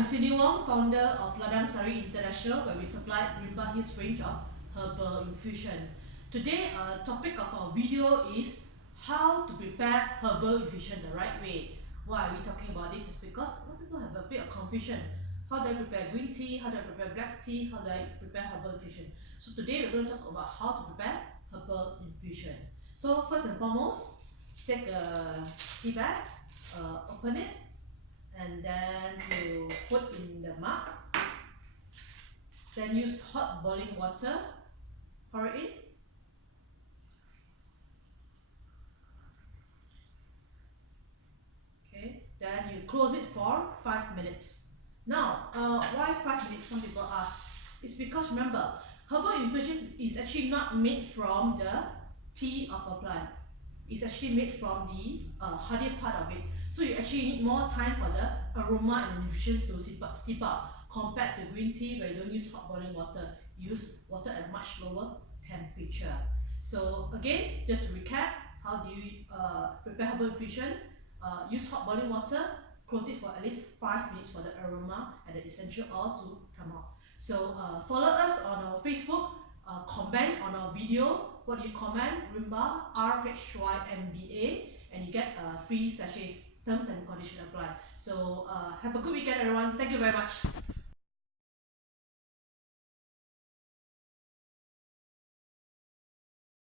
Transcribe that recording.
I'm Cindy Wong, founder of Ladang Sari International, where we supply Rhymba Hills range of herbal infusion. Today, topic of our video is how to prepare herbal infusion the right way. Why are we talking about this? Is because a lot of people have a bit of confusion. How do I prepare green tea? How do I prepare black tea? How do I prepare herbal infusion? So today we're going to talk about how to prepare herbal infusion. So first and foremost, take a tea bag, open it, and then you put in the mug. Then use hot boiling water, pour it in. Okay, then you close it for 5 minutes. Now, why 5 minutes? Some people ask. It's because remember, herbal infusion is actually not made from the tea of a plant. It's actually made from the hardier part of it. So you actually need more time for the aroma and the nutrients to steep up compared to green tea where you don't use hot boiling water. You use water at a much lower temperature. So again, just to recap, how do you prepare herbal infusion? Use hot boiling water, close it for at least 5 minutes for the aroma and the essential oil to come out. So follow us on our Facebook, comment on our video. What do you comment? Rhymba, RHYMBA, and you get free sachets. Terms and conditions apply. So have a good weekend, everyone. Thank you very much.